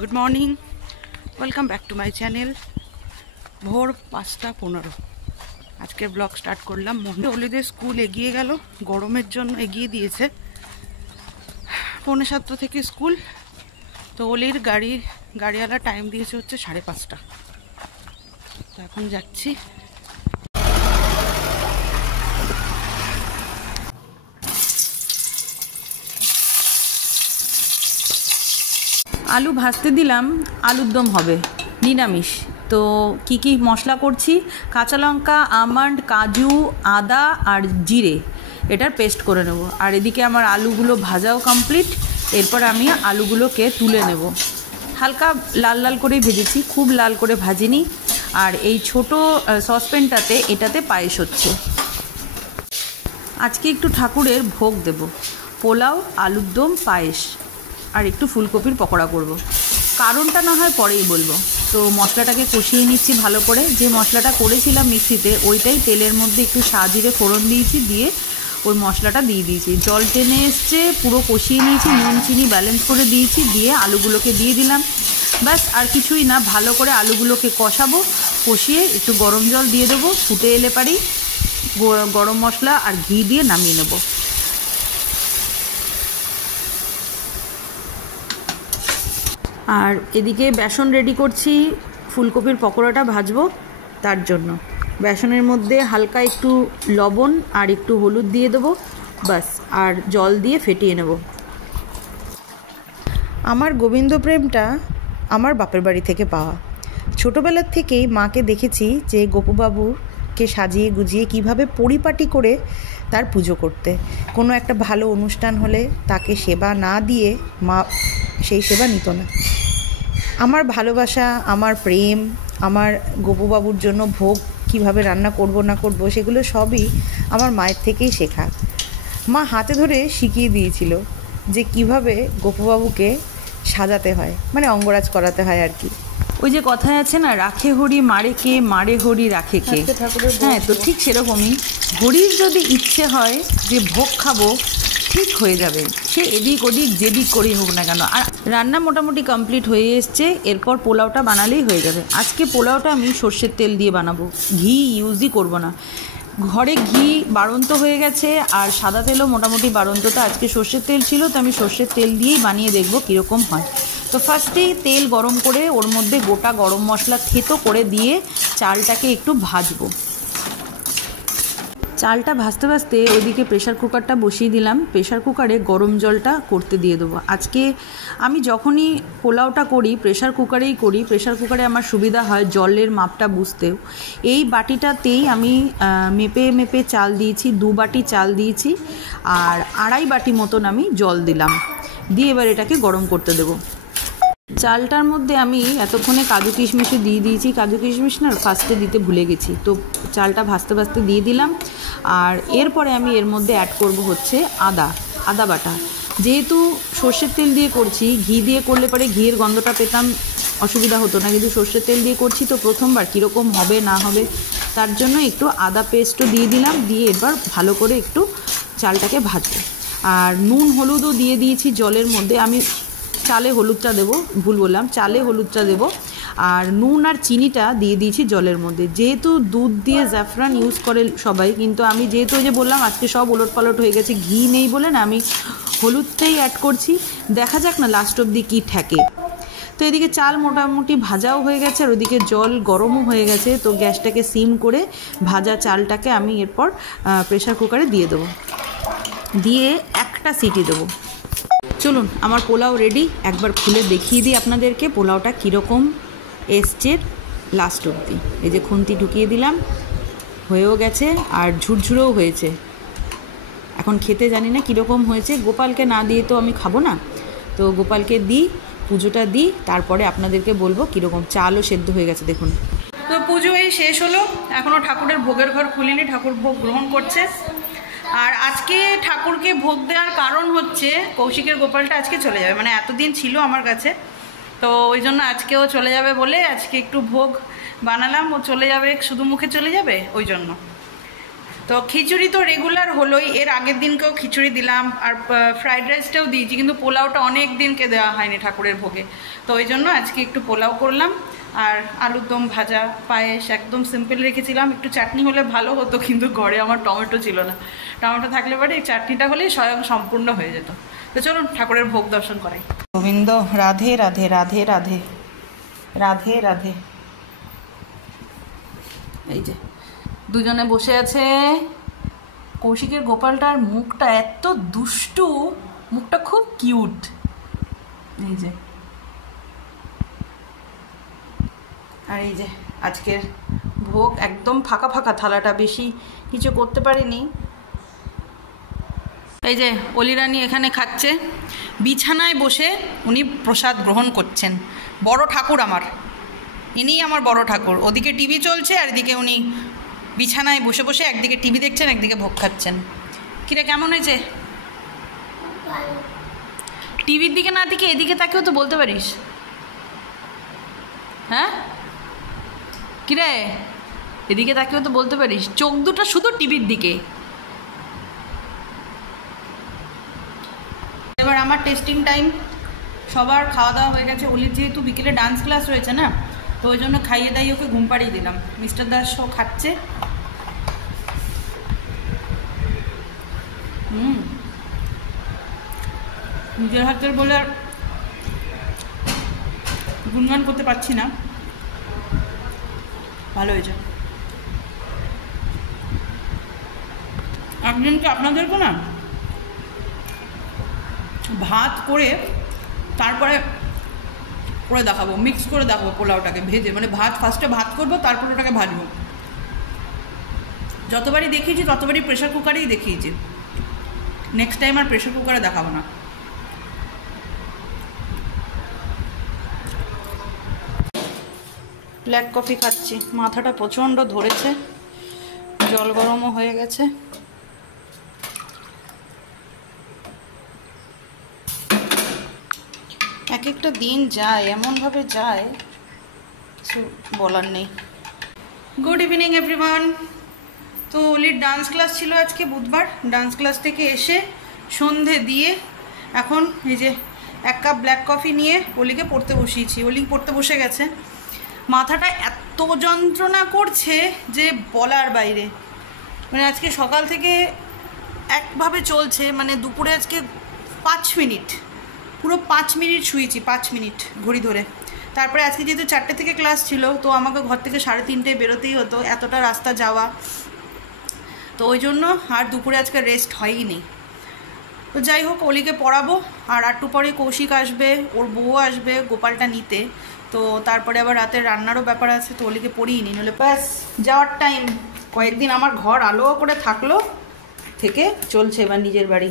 Good morning, welcome back to my channel. ভোর 5:15 আজকের blog start করলাম। অলিদের স্কুল এগিয়ে গেল, গরমের জন্য এগিয়ে দিয়েছে। 6:45 থেকে স্কুল, তো অলির গাড়িওয়ালা টাইম দিয়েছে হচ্ছে 5:30। তো এখন যাচ্ছি। আলু ভাজতে দিলাম, আলুর দম হবে নিরামিষ। তো কি কি মশলা করছি, কাঁচা লঙ্কা, আমন্ড, কাজু, আদা আর জিরে, এটার পেস্ট করে নেব। আর এদিকে আমার আলুগুলো ভাজাও কমপ্লিট। এরপর আমি আলুগুলোকে তুলে নেব। হালকা লাল লাল করে ভেজেছি, খুব লাল করে ভাজিনি। আর এই ছোট সসপ্যানটাতে এটাতে পায়েস হচ্ছে। আজকে একটু ঠাকুরের ভোগ দেব, পোলাও, আলুর দম, পায়েস আর একটু ফুলকপির পকোড়া করব। কারণটা না হয় পরেই বলবো। তো মশলাটাকে কষিয়ে নিচ্ছি ভালো করে। যে মশলাটা করেছিলাম মিক্সিতে, ওইটাই তেলের মধ্যে একটু জিরে ফোড়ন দিয়েছি, দিয়ে ওই মশলাটা দিয়ে দিয়েছি। জল টেনে এসছে, পুরো কষিয়ে নিয়েছি, নুন চিনি ব্যালেন্স করে দিয়েছি, দিয়ে আলুগুলোকে দিয়ে দিলাম। ব্যাস, আর কিছুই না, ভালো করে আলুগুলোকে কষাবো। কষিয়ে একটু গরম জল দিয়ে দেবো, ফুটে এলে পারি গরম মশলা আর ঘি দিয়ে নামিয়ে নেব। আর এদিকে বেসন রেডি করছি, ফুলকপির পকোড়াটা ভাজবো। তার জন্য বেসনের মধ্যে হালকা একটু লবণ আর একটু হলুদ দিয়ে দেবো, বাস। আর জল দিয়ে ফেটিয়ে নেব। আমার গোবিন্দ প্রেমটা আমার বাপের বাড়ি থেকে পাওয়া। ছোটোবেলার থেকেই মাকে দেখেছি যে গোপুবাবুকে সাজিয়ে গুজিয়ে কীভাবে পরিপাটি করে তার পুজো করতে। কোনো একটা ভালো অনুষ্ঠান হলে তাকে সেবা না দিয়ে মা সেই সেবা নিত না। আমার ভালোবাসা, আমার প্রেম, আমার গোপুবাবুর জন্য ভোগ কিভাবে রান্না করব না করব, সেগুলো সবই আমার মায়ের থেকেই শেখা। মা হাতে ধরে শিখিয়ে দিয়েছিল যে কিভাবে গোপুবাবুকে সাজাতে হয়, মানে অঙ্গরাজ করাতে হয় আর কি। ওই যে কথায় আছে না, রাখে হরি মারে কে, মারে হরি রাখে কে। হ্যাঁ, তো ঠিক সেরকমই হরির যদি ইচ্ছে হয় যে ভোগ খাবো, ঠিক হয়ে যাবে। সে এদিক ওদিক যেদিক করেই হোক না কেন। আর রান্না মোটামুটি কমপ্লিট হয়ে এসছে। এরপর পোলাওটা বানালেই হয়ে যাবে। আজকে পোলাওটা আমি সর্ষের তেল দিয়ে বানাবো, ঘি ইউজই করব না। ঘরে ঘি বাড়ন্ত হয়ে গেছে, আর সাদা তেলও মোটামুটি বাড়ন্ত। তো আজকে সর্ষের তেল ছিল, তো আমি সর্ষের তেল দিয়েই বানিয়ে দেখবো কীরকম হয়। তো ফার্স্টেই তেল গরম করে ওর মধ্যে গোটা গরম মশলা থেতো করে দিয়ে চালটাকে একটু ভাজবো। চালটা ভাজতে ভাজতে ওইদিকে প্রেশার কুকারটা বসিয়ে দিলাম। প্রেশার কুকারে গরম জলটা করতে দিয়ে দেবো। আজকে আমি যখনই পোলাওটা করি প্রেশার কুকারেই করি। প্রেশার কুকারে আমার সুবিধা হয় জলের মাপটা বুঝতেও। এই বাটিটাতেই আমি মেপে মেপে চাল দিয়েছি, 2 বাটি চাল দিয়েছি, আর 2.5 বাটি মতন আমি জল দিলাম। দিয়ে এবার এটাকে গরম করতে দেবো। চালটার মধ্যে আমি এতক্ষণে কাজু কিশমিশও দিয়ে দিয়েছি। কাজু কিশমিশ না ফার্স্টে দিতে ভুলে গেছি, তো চালটা ভাজতে ভাজতে দিয়ে দিলাম। আর এরপরে আমি এর মধ্যে অ্যাড করব হচ্ছে আদা বাটা। যেহেতু সর্ষের তেল দিয়ে করছি, ঘি দিয়ে করলে পরে ঘিয়ের গন্ধটা পেতাম, অসুবিধা হতো না। কিন্তু সর্ষের তেল দিয়ে করছি, তো প্রথমবার কীরকম হবে না হবে, তার জন্য একটু আদা পেস্টও দিয়ে দিলাম। দিয়ে এবার ভালো করে একটু চালটাকে ভাজবো। আর নুন হলুদও দিয়ে দিয়েছি জলের মধ্যে। আমি চালে হলুদটা দেবো, ভুল বললাম, চালে হলুদটা দেবো। আর নুন আর চিনিটা দিয়ে দিয়েছি জলের মধ্যে। যেহেতু দুধ দিয়ে জাফরান ইউজ করে সবাই, কিন্তু আমি যেহেতু ওই যে বললাম আজকে সব ওলটপালট হয়ে গেছে, ঘি নেই বলে না, আমি হলুদটাই অ্যাড করছি। দেখা যাক না লাস্ট অবধি কী থাকে। তো এদিকে চাল মোটামুটি ভাজাও হয়ে গেছে, আর ওদিকে জল গরমও হয়ে গেছে। তো গ্যাসটাকে সিম করে ভাজা চালটাকে আমি এরপর প্রেশার কুকারে দিয়ে দেবো। দিয়ে একটা সিটি দেবো। চলুন, আমার পোলাও রেডি। একবার খুলে দেখিয়ে দিই আপনাদেরকে পোলাওটা কীরকম এসছে লাস্ট অবধি। এই যে খুন্তি ঢুকিয়ে দিলাম, হয়েও গেছে আর ঝুরঝুরেও হয়েছে। এখন খেতে জানি না কীরকম হয়েছে। গোপালকে না দিয়ে তো আমি খাবো না, তো গোপালকে দিই, পুজোটা দিই, তারপরে আপনাদেরকে বলবো কীরকম। চালও সেদ্ধ হয়ে গেছে দেখুন। তো পুজো এই শেষ হলো, এখনও ঠাকুরের ভোগের ঘর খুলিনি, ঠাকুর ভোগ গ্রহণ করছে। আর আজকে ঠাকুরকে ভোগ দেওয়ার কারণ হচ্ছে কৌশিকের গোপালটা আজকে চলে যাবে, মানে এতদিন ছিল আমার কাছে, তো ওই জন্য আজকেও চলে যাবে বলে আজকে একটু ভোগ বানালাম। ও চলে যাবে, শুধু মুখে চলে যাবে, ওই জন্য। তো তো খিচুড়ি তো রেগুলার হলোই, এর আগের দিনকেও খিচুড়ি দিলাম আর ফ্রাইড রাইসটাও দিয়েছি, কিন্তু পোলাওটা অনেক দিনকে দেওয়া হয়নি ঠাকুরের ভোগে, তো ওই জন্য আজকে একটু পোলাও করলাম। আর আলুর দম, ভাজা, পায়েস একদম সিম্পল রেখেছিলাম। একটু চাটনি হলে ভালো হতো, কিন্তু ঘরে আমার টমেটো ছিল না, টমেটো থাকলে পরে এই চাটনিটা হলেই স্বয়ং সম্পূর্ণ হয়ে যেত। তো চলুন ঠাকুরের ভোগ দর্শন করাই। গোবিন্দ রাধে রাধে রাধে রাধে রাধে রাধে। এই যে দুজনে বসে আছে। কৌশিকের গোপালটার মুখটা এত দুষ্টু, মুখটা খুব কিউট। এই যে, আর এই যে আজকের ভোগ একদম ফাঁকা ফাঁকা, থালাটা বেশি কিছু করতে পারিনি। এই যে অলিরানি এখানে খাচ্ছে, বিছানায় বসে উনি প্রসাদ গ্রহণ করছেন। বড় ঠাকুর আমার, ইনিই আমার বড় ঠাকুর। ওদিকে টিভি চলছে আর এদিকে উনি বিছানায় বসে বসে একদিকে টিভি দেখছেন, একদিকে ভোগ খাচ্ছেন। কিরে কেমন হয়েছে? টিভির দিকে না দিকে এদিকে তাকেও তো বলতে পারিস। হ্যাঁ কিরে, এদিকে তাকেও তো বলতে পারিস, চোখ দুটো শুধু টিভির দিকে। এবার আমার টেস্টিং টাইম। সবার খাওয়া দাওয়া হয়ে গেছে। অলির যেহেতু বিকেলে ডান্স ক্লাস রয়েছে না, তো ওই জন্য খাইয়ে দাইয়ে ওকে ঘুম পাড়িয়ে দিলাম। মিস্টার দাসও খাচ্ছে। নিজের হাতের বলে আর গুনগান করতে পারছি না, ভালো হয়েছে। একদিনকে আপনাদেরকে না ভাত করে তারপরে করে দেখাবো, মিক্স করে দেখাবো পোলাওটাকে ভেজে, মানে ভাত ফার্স্টে ভাত করবো, তারপর ওটাকে ভাজবো। যতবারই দেখিয়েছি ততবারই প্রেশার কুকারেই দেখিয়েছি, নেক্সট টাইম আর প্রেশার কুকারে দেখাবো না। ব্ল্যাক কফি খাচ্ছি, মাথাটা প্রচণ্ড ধরেছে, জল গরমও হয়ে গেছে। এক একটা দিন যায় এমনভাবে যায়, কিছু বলার নেই। Good evening everyone. তো অলির ডান্স ক্লাস ছিল আজকে বুধবার। ডান্স ক্লাস থেকে এসে সন্ধে দিয়ে এখন এই যে 1 কাপ ব্ল্যাক কফি নিয়ে অলিকে পড়তে বসিয়েছি। অলি পড়তে বসে গেছে। মাথাটা এত যন্ত্রণা করছে যে বলার বাইরে। মানে আজকে সকাল থেকে একভাবে চলছে, মানে দুপুরে আজকে 5 মিনিট, পুরো 5 মিনিট শুয়েছি, 5 মিনিট ঘড়ি ধরে। তারপরে আজকে যেহেতু 4টে থেকে ক্লাস ছিল, তো আমাকে ঘর থেকে 3:30টায় বেরোতেই হতো, এতটা রাস্তা যাওয়া, তো ওই জন্য আর দুপুরে আজকে রেস্ট হয়ই নি। তো যাই হোক, অলিকে পড়াবো, আর একটু পরে কৌশিক আসবে, ওর বউ আসবে গোপালটা নিতে, তো তারপরে আবার রাতের রান্নারও ব্যাপার আছে, তো অলিকে পড়িয়ে নি, নইলে ব্যাস যাওয়ার টাইম। কয়েকদিন আমার ঘর আলো করে থাকলো, থেকে চলছে এবার নিজের বাড়ি।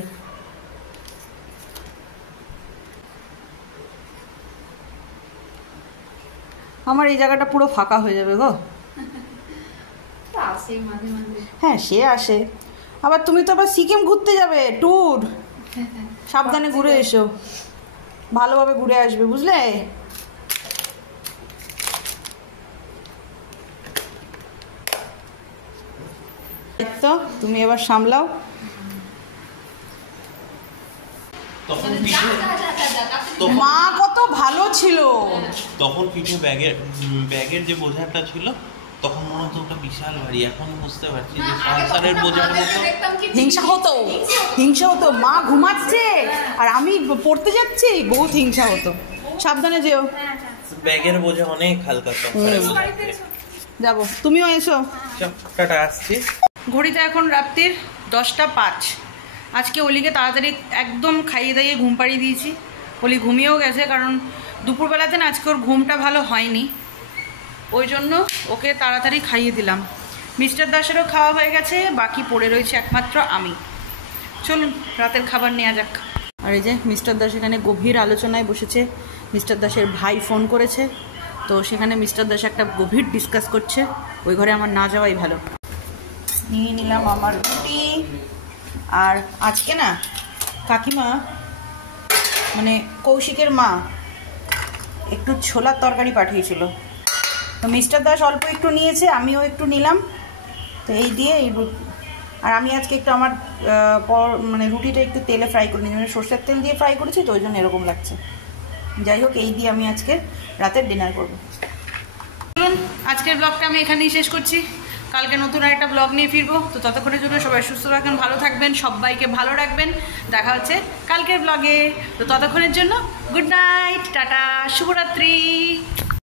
আমার এই জায়গাটা পুরো ফাঁকা হয়ে যাবে গো। হ্যাঁ সে আসে, আবার তুমি তো আবার সিকিম ঘুরতে যাবে, ট্যুর, সাবধানে ঘুরে এসো, ভালোভাবে ঘুরে আসবে, বুঝলে? তো তুমি এবার সামলাও। মা কত ভালো ছিল তখন, পিঠে ব্যাগের যে বোঝাটা ছিল তখন মনে হতো ওটা বিশাল ভারী। এখন বুঝতে পারছি যে সংসারের বোঝার মতো হিংসা হতো। মা ঘুমাচ্ছে আর আমি পড়তে যাচ্ছি, বহুত হিংসা হতো। সাবধানে যেও, ব্যাগের বোঝা অনেক হালকা। যাবো, তুমিও এসো। টাটা, আসছি। ঘড়িতে এখন রাত্রির 10টা 5। আজকে অলিকে তাড়াতাড়ি একদম খাইয়ে দাইয়ে ঘুম পাড়িয়ে দিয়েছি। অলি ঘুমিয়েও গেছে, কারণ দুপুরবেলাতে না আজকে ওর ঘুমটা ভালো হয়নি, ওই জন্য ওকে তাড়াতাড়ি খাইয়ে দিলাম। মিস্টার দাসেরও খাওয়া হয়ে গেছে, বাকি পড়ে রয়েছে একমাত্র আমি। চলুন রাতের খাবার নেওয়া যাক। আর এই যে মিস্টার দাস এখানে গভীর আলোচনায় বসেছে। মিস্টার দাসের ভাই ফোন করেছে, তো সেখানে মিস্টার দাস একটা গভীর ডিসকাস করছে। ওই ঘরে আমার না যাওয়াই ভালো। নিয়ে নিলাম আমার রুটি। আর আজকে না কাকিমা, মানে কৌশিকের মা, একটু ছোলার তরকারি পাঠিয়েছিল, তো মিস্টার দাস অল্প একটু নিয়েছে, আমিও একটু নিলাম। তো এই দিয়ে এই আর আমি আজকে একটু আমার মানে রুটিটা একটু তেলে ফ্রাই করে নিই, মানে সর্ষের তেল দিয়ে ফ্রাই করেছি তো ওই জন্য এরকম লাগছে। যাই হোক, এই দিয়ে আমি আজকে রাতের ডিনার করবো। চলুন আজকের ব্লগটা আমি এখানেই শেষ করছি, কালকে নতুন আরেকটা ব্লগ নিয়ে ফিরবো। তো ততক্ষণের জন্য সবাই সুস্থ থাকবেন, ভালো থাকবেন, সবাইকে ভালো রাখবেন। দেখা হচ্ছে কালকের ব্লগে। তো ততক্ষণের জন্য গুড নাইট, টাটা, শুভরাত্রি।